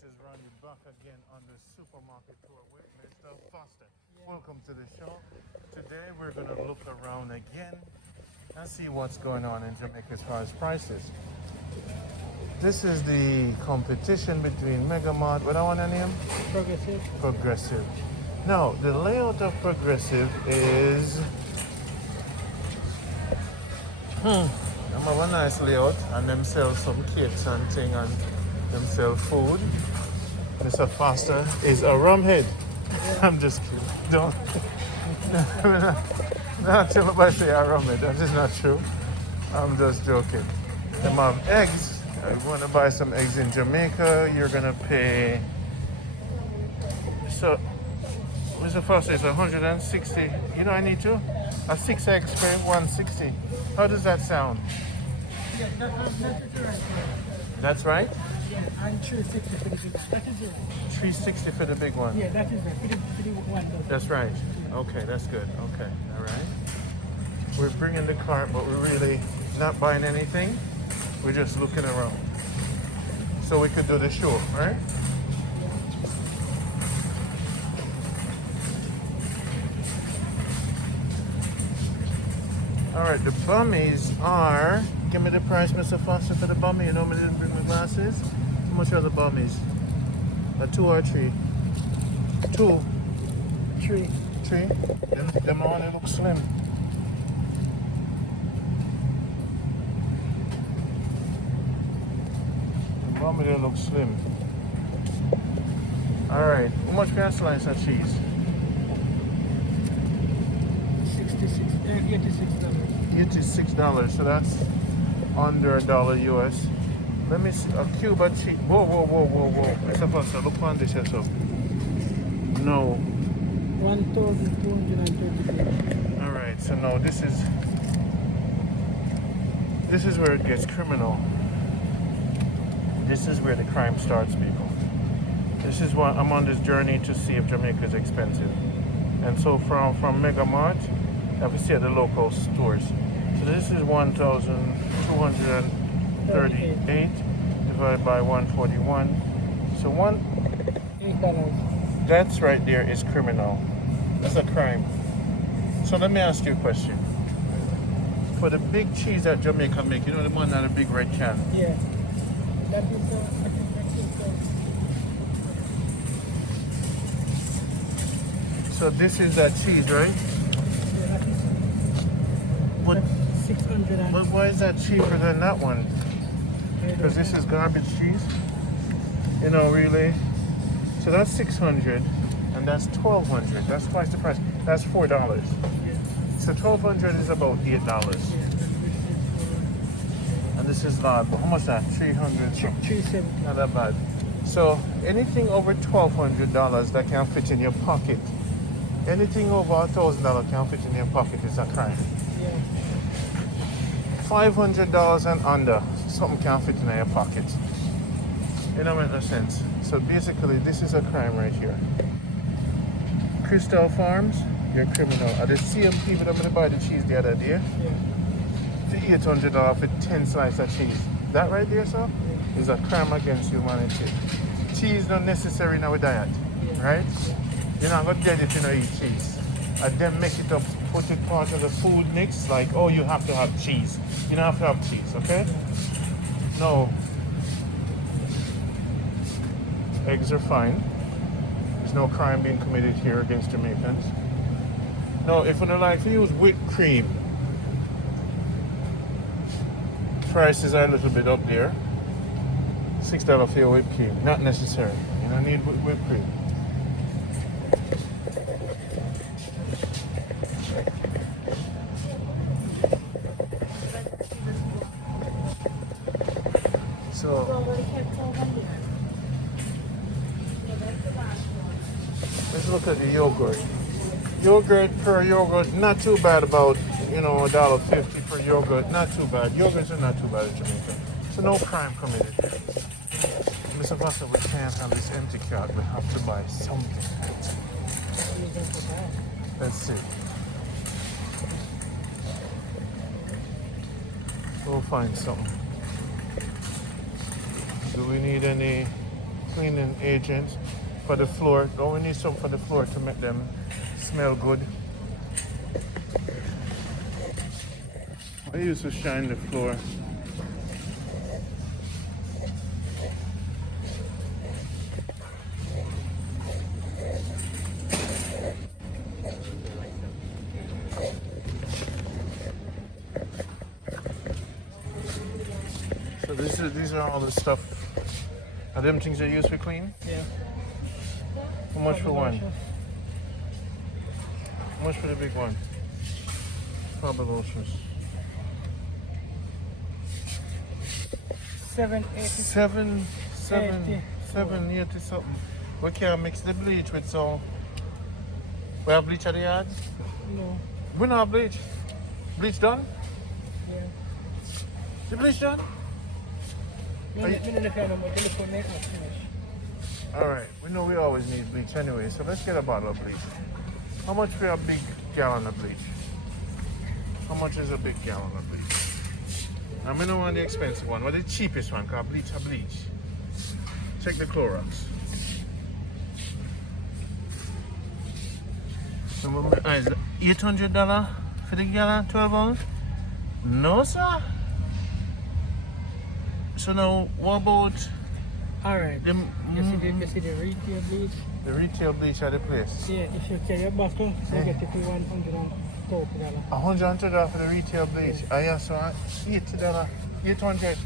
This is Ronnie Buck again on the supermarket tour with Mr. Foster. Welcome to the show. Today we're going to look around again and see what's going on in Jamaica as far as prices. This is the competition between Mega Mart, what I want to name? Progressive. Progressive. Now, the layout of Progressive is them have a nice layout and them sell some cakes and thing and them sell food. Mr. Foster is a rumhead. I'm just kidding. Don't. Not tell nobody say a rumhead. That is not true. I'm just joking. Them have eggs. If you want to buy some eggs in Jamaica, you're gonna pay. So, Mr. Foster is 160. You know I need to? A 6 eggs for 160. How does that sound? Yeah, that's right. That's right? Yeah, and 360 for the big one. That is right. 360 for the big one. Yeah, that is right. For the one. That's right. Okay, that's good. Okay, all right. We're bringing the cart, but we're really not buying anything. We're just looking around. So we could do the show, right? All right, the bummies are. Give me the price, Mr. Foster, for the bummy. You know me didn't bring my glasses. How much are the bummies? A 2 or 3? 2. 3. 3. Them all they look slim. The bummy they look slim. All right. How much can I slice of cheese? $86. $86. So that's under $1 US. Let me see a cube of cheese. Whoa. Mr. Foster, look on this yourself. No. 1,233. Alright, so no, this is where it gets criminal. This is where the crime starts, people. This is why I'm on this journey to see if Jamaica is expensive. And so from Mega Mart, I have to see at the local stores. So this is 1,238 divided by 141. So $8. that's right there is criminal. That's a crime. So let me ask you a question. For the big cheese that Jamaica make, you know the one that a big red can? Yeah. That is So this is that cheese, right? But 600. But why is that cheaper than that one? Because this is garbage cheese. You know, really. So that's 600, and that's 1,200. That's twice the price. That's $4. So 1,200 is about $8. And this is not. How much is that? 300. 370. Not that bad. So anything over $1,200 that can fit in your pocket. Anything over $1,000 can fit in your pocket is a crime. Yeah. $500 and under, something can't fit in your pocket. It don't make no sense. So basically, this is a crime right here. Crystal Farms, you're a criminal. Are the same people that gonna buy the cheese the other day? For $800 for 10 slices of cheese. That right there, sir, is a crime against humanity. Cheese not necessary in our diet, right? You're not gonna get it if you don't eat cheese. And then make it up, put it part of the food mix, like, oh, you have to have cheese. You don't have to have cheese, okay? No. Eggs are fine. There's no crime being committed here against Jamaicans. No, if you don't like to use whipped cream, prices are a little bit up there. $6 for your whipped cream, not necessary. You don't need whipped cream. So let's look at the yogurt. Yogurt per yogurt, not too bad. About $1.50 per yogurt, not too bad. Yogurts are not too bad in Jamaica. So no crime committed here. Mr. Foster, we can't have this empty cart. We have to buy something. Let's see. We'll find something. Do we need any cleaning agents for the floor. Don't we need some for the floor to make them smell good? I used to shine the floor. So these are all the stuff. Are them things they use for clean? Yeah. How much for one? How much for the big one? Probably lotions. 780. 780 something. We can't mix the bleach with so. We have bleach at the yard? No. We don't have bleach. Bleach done? Yeah. The bleach done? Alright, we know we always need bleach anyway, so let's get a bottle of bleach. How much for a big gallon of bleach? How much is a big gallon of bleach? And we don't want the expensive one, but the cheapest one, because bleach are bleach. Check the Clorox. So, is it $800 for the gallon, 12 ounce? No, sir. So now, what about Alright. them? You see the retail bleach? The retail bleach at the place. Yeah, if you carry a bottle, so you get it for $130. $100 for the retail bleach. I yeah, so $800. 800.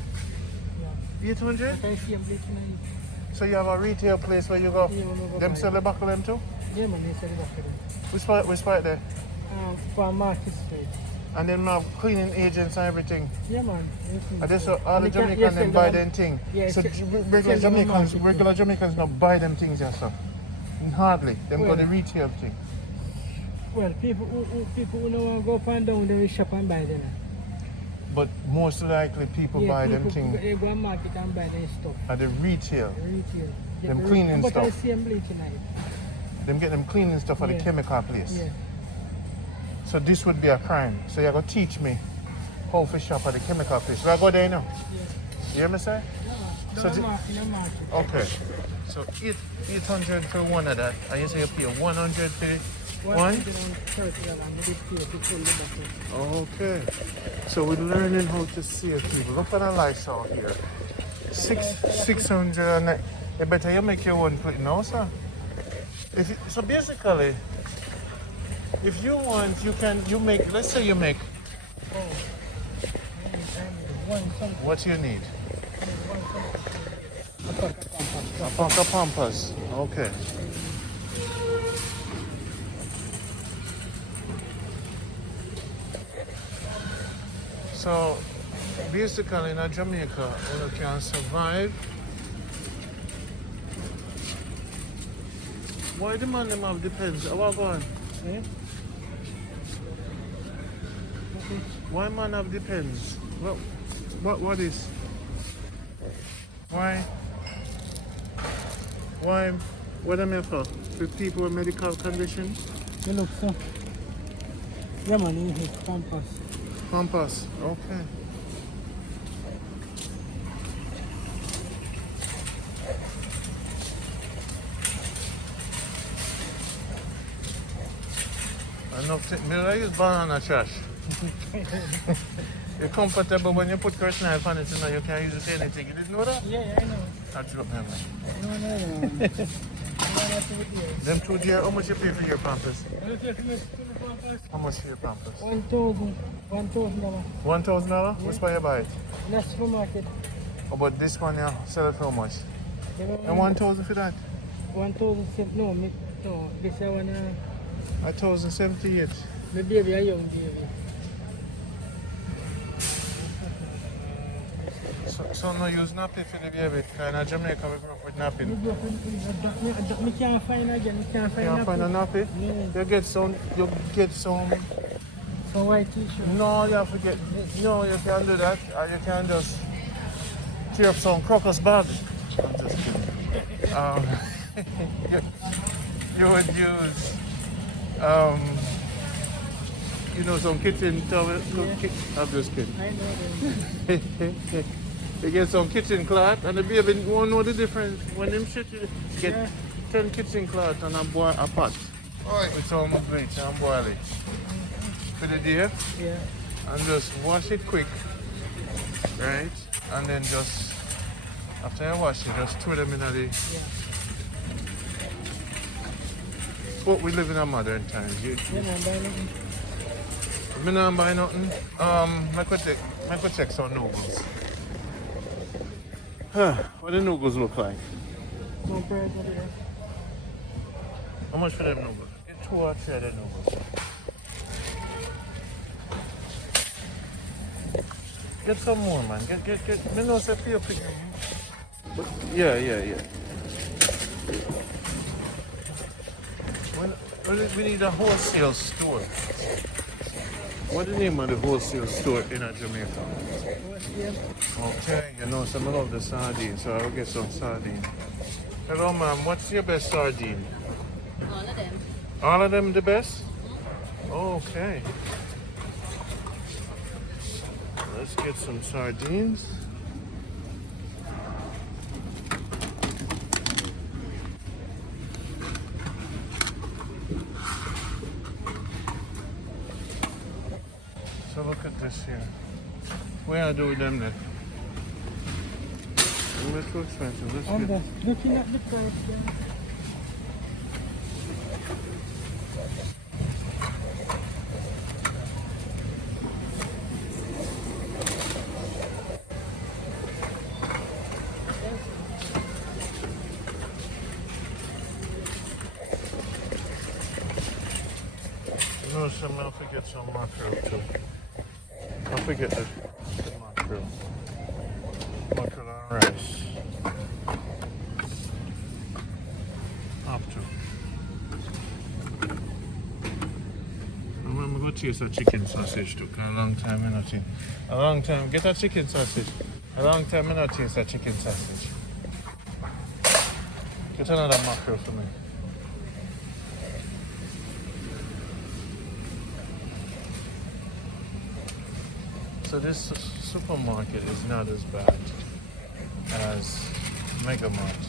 Yeah. 800? Can you see a bleach in it? So you have a retail place where you go. Yeah, we'll go Them buy sell it. the buckle them too? Yeah, man, they sell the bottle. Which spot there? For Market Street. And then have cleaning agents and everything. Yeah, man. And this all the And they can't- Jamaicans yes, them they buy don't- them thing. Yeah, So sell regular them on Jamaicans, market. regular Jamaicans don't buy them things yourself. Hardly. Them go Well. the retail thing. Well, people who don't want to go up and down, they will shop and buy them. But most likely people buy them things They go and market and buy their stuff. at the retail. Retail. Them cleaning but stuff. I see them bleach tonight. Them get them cleaning stuff at the Yeah. chemical place. Yeah. So this would be a crime. So you're gonna teach me how to shop at the chemical place. So I go there now. Yeah. You hear me say? No, So no, the- in the market. Okay. So 800 for one of that. I say you pay 100 for one? Okay. So we're learning how to save people. Look at the Lysol here. 600 and that. You better you make your own plate now, sir. So basically, if you want, you make, let's say you make, what you need? A pack of Pampers. Okay. So basically in Jamaica, you can survive. Why the man them have depends? How about going? Eh? Why man have depends? What is? Why? What am I for? For people with medical conditions? You look so. Yeah, man, you hit Pampers. Pampers. Okay. Enough to, I use banana trash. You're comfortable when you put Christ knife on it, you know you can use it for anything. You didn't know that? Yeah, I know. That's what man. No. Them 2 dear, how much you pay for your Pampers? How much for your Pampers? $1,000. $1,000? What's why you buy it? That's supermarket. Oh, but this one you sell it for how much? And 1,000 for that? 1,000. No, this I wanna. 1,078. My baby, a young baby. So no use nappy for the baby. Because in Jamaica we grew up with napping. Me can't find again. Me can't find. You can't find a nappy? Yeah. You get some So white t-shirt. no, you have to get, no, you can't do that. Or you can just tear up some crocus bag. I'm just kidding. You would use, some kitchen towel. Yeah. I'm just kidding. I know them. You get some kitchen cloth and the baby won't know the difference. When them shit, you get 10 kitchen cloth and a pot. With some bleach and boil it. For the day. Yeah. And just wash it quick. Right? And then just, after you wash it, just throw them in the... Yeah. But we live in a modern times. You don't buy nothing? Me not buy nothing. I could check some noodles. What the noodles look like? No bread over there. How much for them noodles? Get 2 or 3 of the noodles. Get some more, man. Get. Me know say pay for them. Yeah. We need a wholesale store. What's the name of the wholesale store in Jamaica? Okay, you know, some love the sardine, so I'll get some sardine. Hello, ma'am. What's your best sardine? All of them. All of them the best? Okay. Let's get some sardines. So look at this here. What I do with them then? They're too expensive. Let's I'm get... just looking at the price there. No, I'll forget some mackerel too. I'll forget the mackerel. Mackerel and rice. Up to. I'm gonna go taste a chicken sausage too, 'cause a long time I not taste. A long time. Get a chicken sausage. A long time I not taste a chicken sausage. Get another mackerel for me. So this supermarket is not as bad as Mega Mart.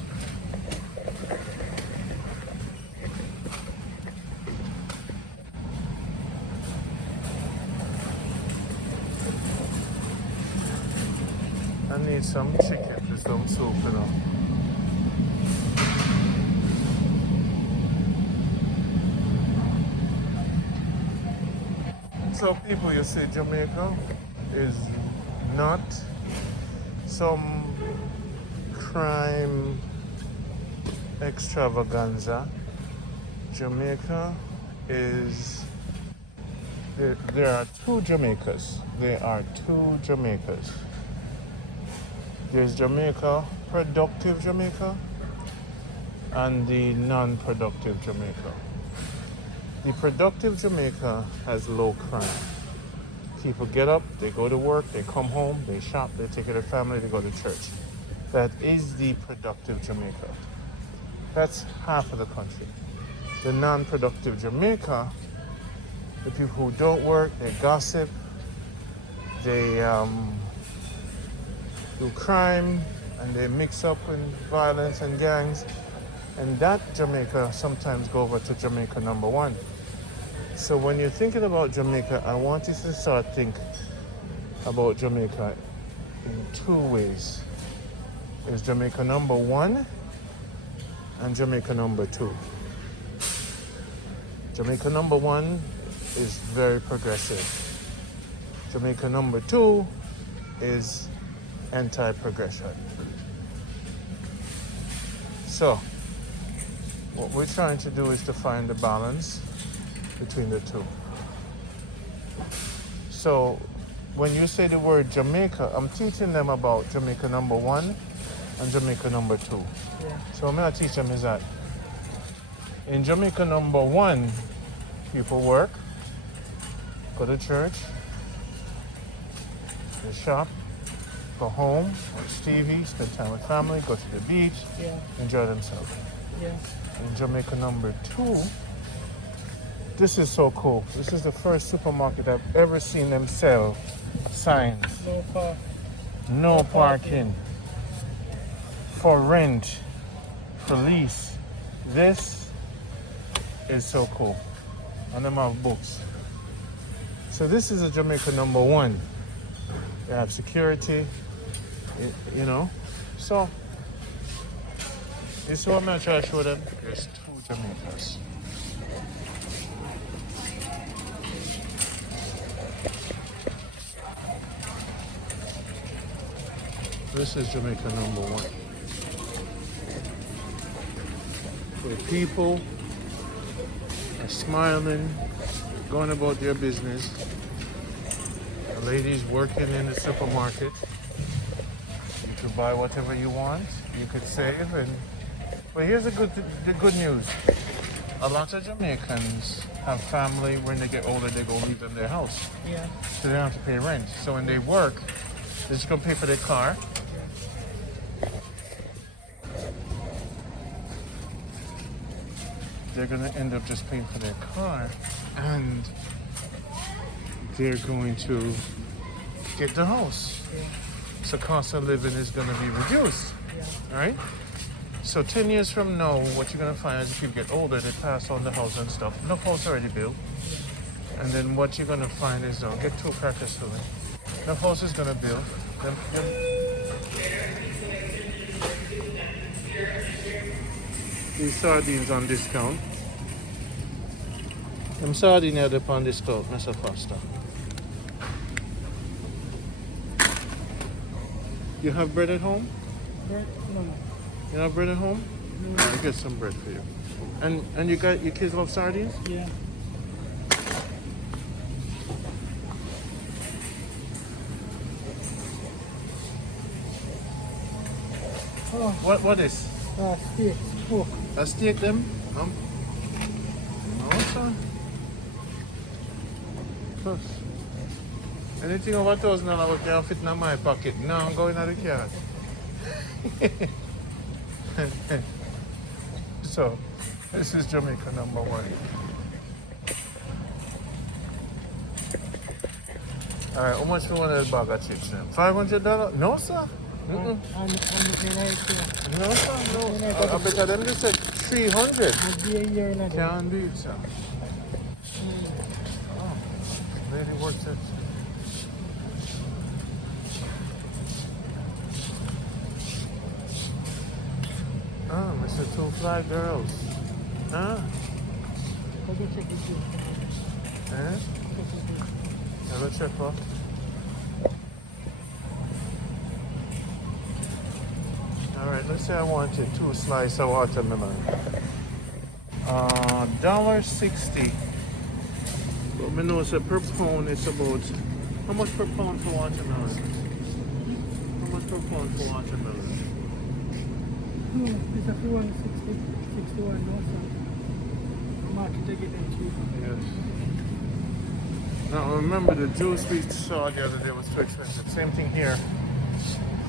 I need some chicken for some soup, you know. So people, you say Jamaica is not some crime extravaganza. Jamaica is, there are 2 Jamaicas. There are 2 Jamaicas. There's Jamaica, productive Jamaica, and the non-productive Jamaica. The productive Jamaica has low crime. People get up, they go to work, they come home, they shop, they take care of their family, they go to church. That is the productive Jamaica. That's half of the country. The non-productive Jamaica, the people who don't work, they gossip, they do crime, and they mix up in violence and gangs. And that Jamaica sometimes go over to Jamaica Number One. So when you're thinking about Jamaica, I want you to start think about Jamaica in 2 ways. There's Jamaica Number One and Jamaica Number Two. Jamaica Number One is very progressive. Jamaica Number Two is anti-progression. So what we're trying to do is to find the balance between the 2. So when you say the word Jamaica, I'm teaching them about Jamaica Number One and Jamaica Number Two. Yeah. So what I'm going to teach them is that in Jamaica Number One, people work, go to church, they shop, go home, watch TV, spend time with family, go to the beach, enjoy themselves. Yeah. In Jamaica Number Two, this is so cool. This is the first supermarket I've ever seen them sell signs. No car. no parking, for rent, for lease. This is so cool. And them have books. So this is a Jamaica Number One. They have security, you know. So this is what I'm gonna try to show them. There's two Jamaicas. This is Jamaica Number One. Where people are smiling, going about their business. The ladies working in the supermarket. You could buy whatever you want. You could save. But here's the good news. A lot of Jamaicans have family. When they get older, they go leave them their house. Yeah. So they don't have to pay rent. So when they work, they're just gonna pay for their car. They're gonna end up just paying for their car, and they're going to get the house. So cost of living is gonna be reduced, right? So 10 years from now, what you're gonna find as people get older, they pass on the house and stuff. Enough house already built. And then what you're gonna find is they'll get two crackers to it. Enough house is gonna build. These sardines on discount. Them sardines are up on discount, Mr. Foster. You have bread at home? Bread? No. You have bread at home? No. I'll get some bread for you. And you got your kids love sardines? Yeah. Oh. What is? Steak, pork. A steak them? No, sir. Plus. Anything over $1,000 can fit in my pocket. No, I'm going out of the car. So, this is Jamaica Number One. Alright, how much for one of the bag of chips then? $500? No, sir. And No, sir, no. I bet them just said 300. Can't do it, sir. Oh, lady works it. Oh, Mr. Two Fly Girls. Huh? Eh? Hello, check off. Alright, let's say I wanted 2 slices of watermelon. $1.60. But me know so per pound it's about how much per pound for watermelon? How much per pound for watermelon? No, it's a 160, 61 also. Market to get them cheap. Yes. Now remember the juice we saw the other day was too expensive. Same thing here.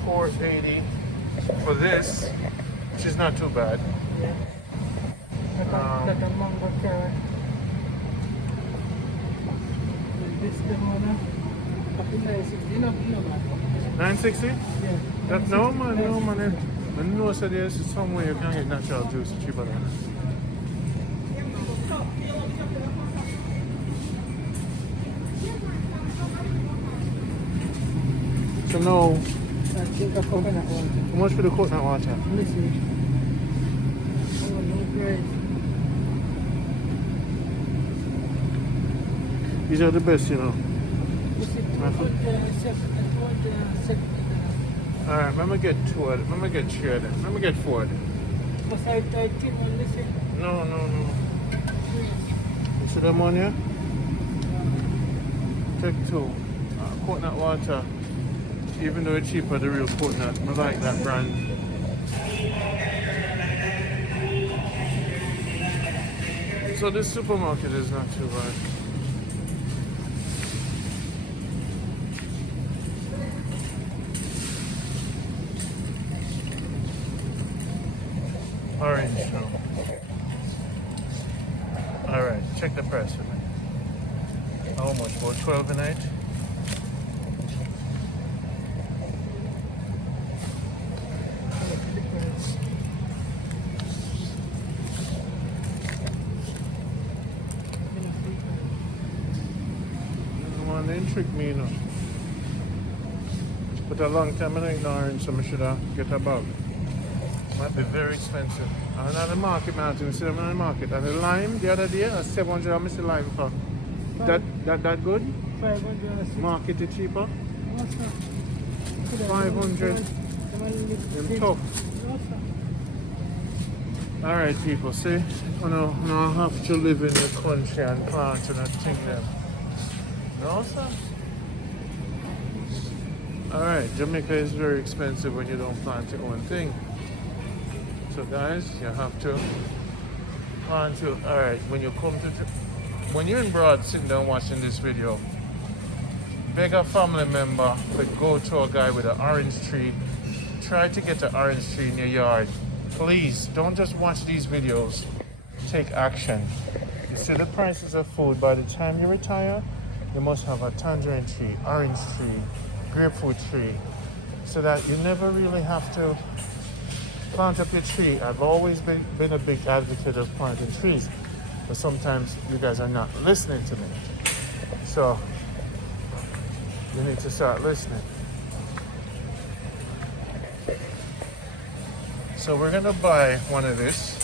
$4.80 for this, which is not too bad. Like a mango carrot. This the one. $9.60? Yeah. That, no man. I know so there's some way you can get natural juice cheaper than that. So now, how much for the coconut water? Listen. Oh, no price. These are the best, you know. Alright, let me get 2 of them. Let me get 3 of them. Let me get 4 of them. No. You see them on here? Take 2. Coconut water. Even though it's cheaper, the real coconut. I like that brand. So this supermarket is not too bad. Orange now. Alright, check the price for me. How much? About 12 a night? trick me, you know. But a long time I don't orange, so I should get a bag. Might be very expensive. I'm at the market, man. You see them in the market. And the lime the other day, 700 I missed the lime for. That good? 500. Market it cheaper? 500. $500. Them tough. Alright people, see? I don't have to live in the country and plant and thing them. No sir? Alright, Jamaica is very expensive when you don't plant your own thing. So guys, you have to plant your... Alright, when you come to... When you're in Broad sitting down watching this video, beg a family member to go to a guy with an orange tree. Try to get an orange tree in your yard. Please, don't just watch these videos. Take action. You see the prices of food. By the time you retire, you must have a tangerine tree, orange tree, grapefruit tree, so that you never really have to plant up your tree. I've always been a big advocate of planting trees, but sometimes you guys are not listening to me. So you need to start listening. So we're gonna buy one of this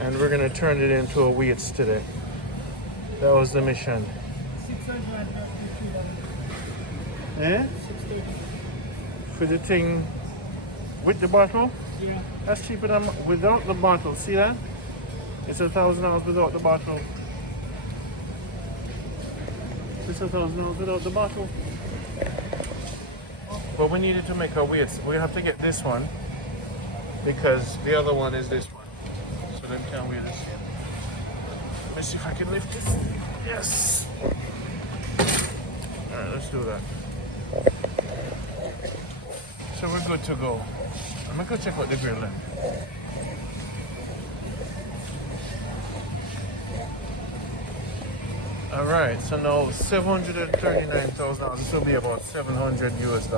and we're gonna turn it into a weights today. That was the mission. Eh? For the thing with the bottle? Yeah. That's cheaper than without the bottle. See that? It's $1,000 without the bottle. It's $1,000 without the bottle. But we needed to make our weights. We have to get this one because the other one is this one. So then can weigh this. Let me see if I can lift this. Yes. Alright, let's do that. So we're good to go. I'm gonna go check out the grill then. Alright, so now $739,000. This will be about $700 US.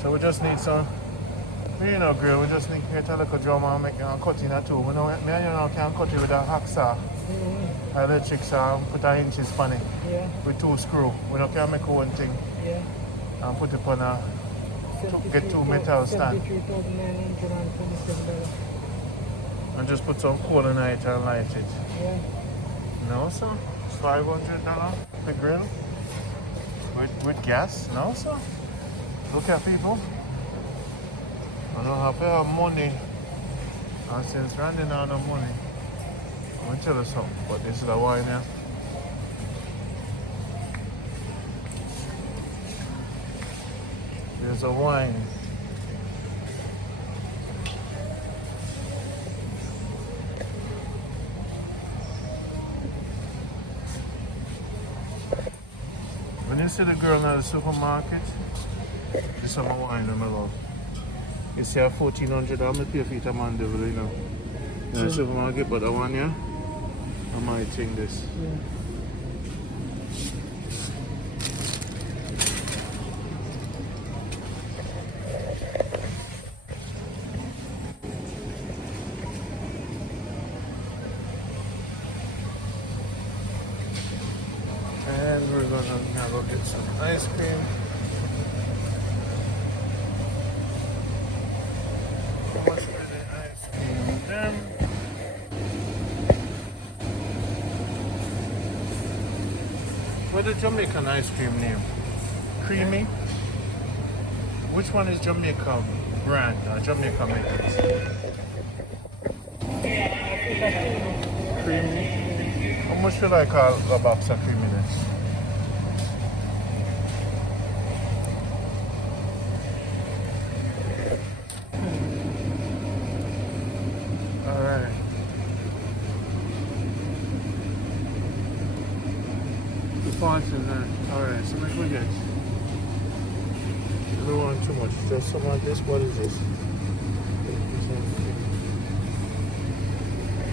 So we just need some, you know, grill. We just need to get a little drum and make a cut in it too. We know, me and you know, can cut it with a hacksaw. Electric saw, put an inches on it. Yeah. With 2 screws. We don't can make one thing. Yeah. And put it on a, get 2 metal stand. $73,927. And just put some coal in it and light it. Yeah. No, sir. It's $500 the grill. With gas? No, sir. Look at people. I don't have to have money. And since running out of money, I'm going to tell you something. But this is the wine here. There's a wine. When you see the girl in the supermarket, this is my wine, my love. You see a $1,400, I'm pay for it a man devil, you know. In the supermarket, but the one here, I might think this. Yeah. And we're gonna now go get some ice cream. How much for the ice cream? What's the Jamaican ice cream name? Creamy? Which one is Jamaica brand or Jamaica makers? Creamy? How much should I call a box of creaminess? Alright. The fonts in there. Alright, so much we get. I don't want too much. Just some of this. What is this?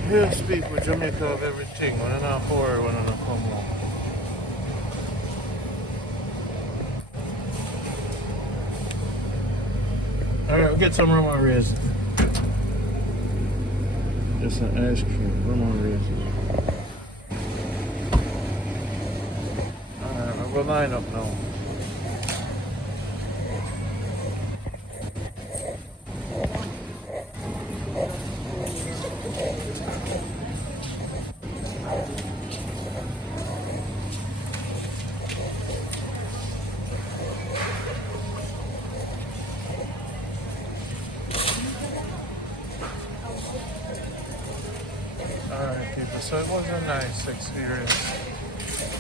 Yes, people, Jamaica have everything. When I'm not poor, when I'm not come home. Alright, we'll get some rum and raisin. Just an ice cream, rum and raisin. We'll line up now. Alright people, so it was a nice experience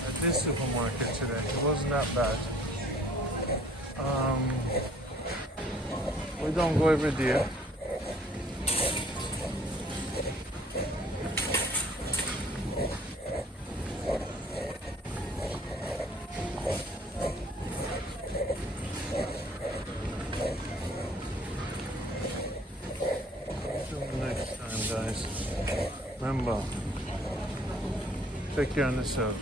at this supermarket today. It wasn't that bad. We don't go every day. Until next time guys. Remember, take care of yourself.